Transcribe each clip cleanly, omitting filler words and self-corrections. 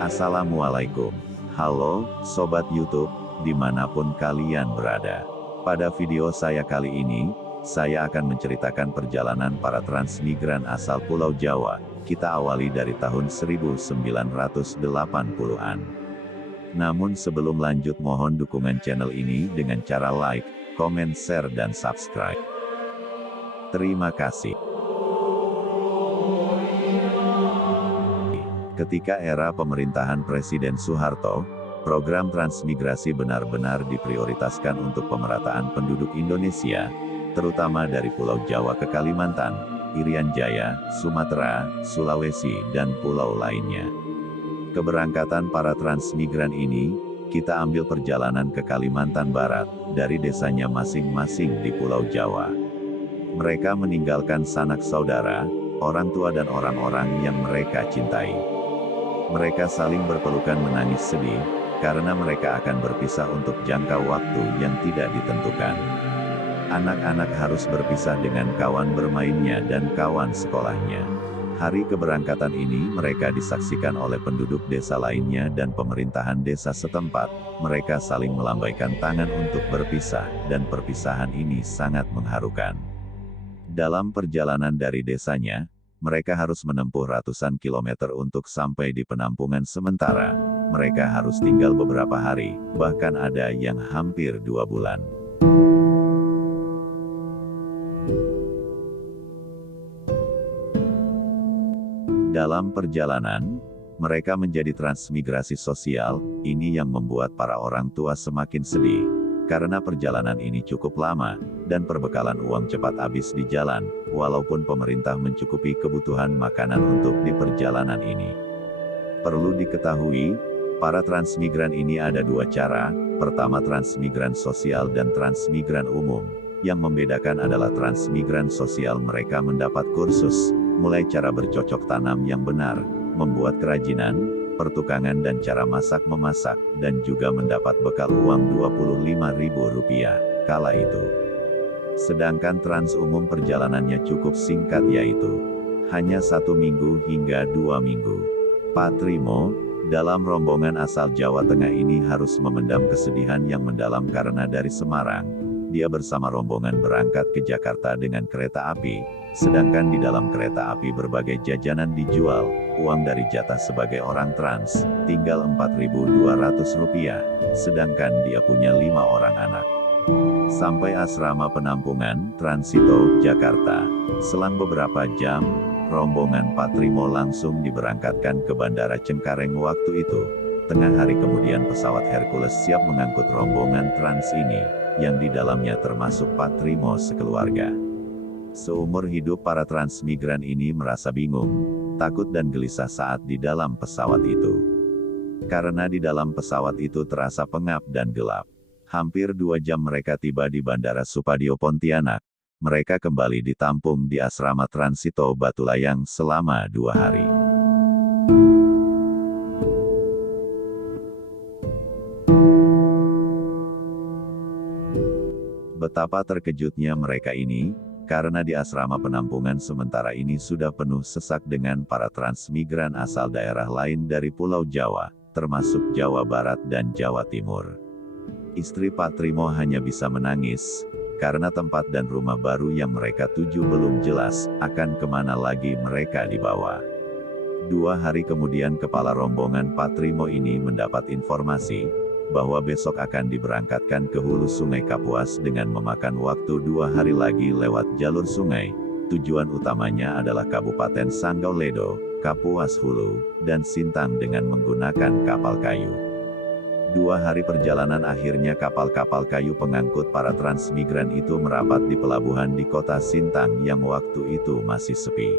Assalamualaikum. Halo, Sobat YouTube, dimanapun kalian berada. Pada video saya kali ini, saya akan menceritakan perjalanan para transmigran asal Pulau Jawa. Kita awali dari tahun 1980-an. Namun sebelum lanjut, mohon dukungan channel ini dengan cara like, komen, share, dan subscribe. Terima kasih. Ketika era pemerintahan Presiden Soeharto, program transmigrasi benar-benar diprioritaskan untuk pemerataan penduduk Indonesia, terutama dari Pulau Jawa ke Kalimantan, Irian Jaya, Sumatera, Sulawesi, dan pulau lainnya. Keberangkatan para transmigran ini, kita ambil perjalanan ke Kalimantan Barat, dari desanya masing-masing di Pulau Jawa. Mereka meninggalkan sanak saudara, orang tua dan orang-orang yang mereka cintai. Mereka saling berpelukan menangis sedih, karena mereka akan berpisah untuk jangka waktu yang tidak ditentukan. Anak-anak harus berpisah dengan kawan bermainnya dan kawan sekolahnya. Hari keberangkatan ini mereka disaksikan oleh penduduk desa lainnya dan pemerintahan desa setempat. Mereka saling melambaikan tangan untuk berpisah, dan perpisahan ini sangat mengharukan. Dalam perjalanan dari desanya, mereka harus menempuh ratusan kilometer untuk sampai di penampungan sementara. Mereka harus tinggal beberapa hari, bahkan ada yang hampir 2 bulan. Dalam perjalanan, mereka menjadi transmigrasi sosial. Ini yang membuat para orang tua semakin sedih, karena perjalanan ini cukup lama, dan perbekalan uang cepat habis di jalan, walaupun pemerintah mencukupi kebutuhan makanan untuk di perjalanan ini. Perlu diketahui, para transmigran ini ada 2 cara, pertama transmigran sosial dan transmigran umum. Yang membedakan adalah transmigran sosial mereka mendapat kursus, mulai cara bercocok tanam yang benar, membuat kerajinan, pertukangan dan cara masak-memasak, dan juga mendapat bekal uang Rp25.000 kala itu. Sedangkan trans umum perjalanannya cukup singkat, yaitu hanya 1 minggu hingga 2 minggu. Pak Trimo, dalam rombongan asal Jawa Tengah ini harus memendam kesedihan yang mendalam karena dari Semarang, dia bersama rombongan berangkat ke Jakarta dengan kereta api, sedangkan di dalam kereta api berbagai jajanan dijual, uang dari jatah sebagai orang trans, tinggal Rp4.200, sedangkan dia punya 5 orang anak. Sampai asrama penampungan, Transito, Jakarta. Selang beberapa jam, rombongan Pak Trimo langsung diberangkatkan ke Bandara Cengkareng waktu itu. Tengah hari kemudian pesawat Hercules siap mengangkut rombongan trans ini, yang di dalamnya termasuk Pak Trimo sekeluarga. Seumur hidup para transmigran ini merasa bingung, takut dan gelisah saat di dalam pesawat itu. Karena di dalam pesawat itu terasa pengap dan gelap. Hampir 2 jam mereka tiba di Bandara Supadio Pontianak. Mereka kembali ditampung di asrama Transito Batulayang selama 2 hari. Betapa terkejutnya mereka ini, karena di asrama penampungan sementara ini sudah penuh sesak dengan para transmigran asal daerah lain dari Pulau Jawa, termasuk Jawa Barat dan Jawa Timur. Istri Pak Trimo hanya bisa menangis, karena tempat dan rumah baru yang mereka tuju belum jelas, akan kemana lagi mereka dibawa. 2 hari kemudian kepala rombongan Pak Trimo ini mendapat informasi, bahwa besok akan diberangkatkan ke hulu Sungai Kapuas dengan memakan waktu 2 hari lagi lewat jalur sungai. Tujuan utamanya adalah Kabupaten Sanggau Ledo, Kapuas Hulu, dan Sintang dengan menggunakan kapal kayu. 2 hari perjalanan akhirnya kapal-kapal kayu pengangkut para transmigran itu merapat di pelabuhan di kota Sintang yang waktu itu masih sepi.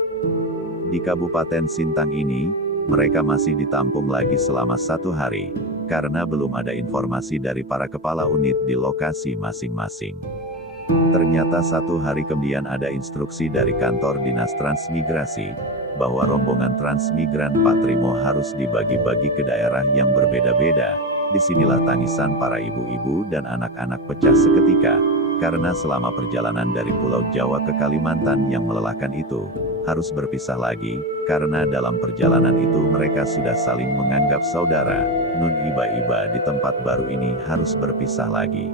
Di Kabupaten Sintang ini, mereka masih ditampung lagi selama 1 hari, karena belum ada informasi dari para kepala unit di lokasi masing-masing. Ternyata 1 hari kemudian ada instruksi dari kantor Dinas Transmigrasi, bahwa rombongan transmigran Pak Trimo harus dibagi-bagi ke daerah yang berbeda-beda. Disinilah tangisan para ibu-ibu dan anak-anak pecah seketika, Karena selama perjalanan dari Pulau Jawa ke Kalimantan yang melelahkan itu, harus berpisah lagi, karena dalam perjalanan itu mereka sudah saling menganggap saudara. Nun iba-iba di tempat baru ini harus berpisah lagi.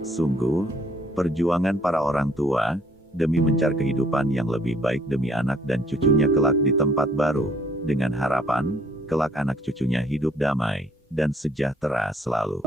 Sungguh, perjuangan para orang tua, demi mencari kehidupan yang lebih baik demi anak dan cucunya kelak di tempat baru, dengan harapan, kelak anak cucunya hidup damai, dan sejahtera selalu.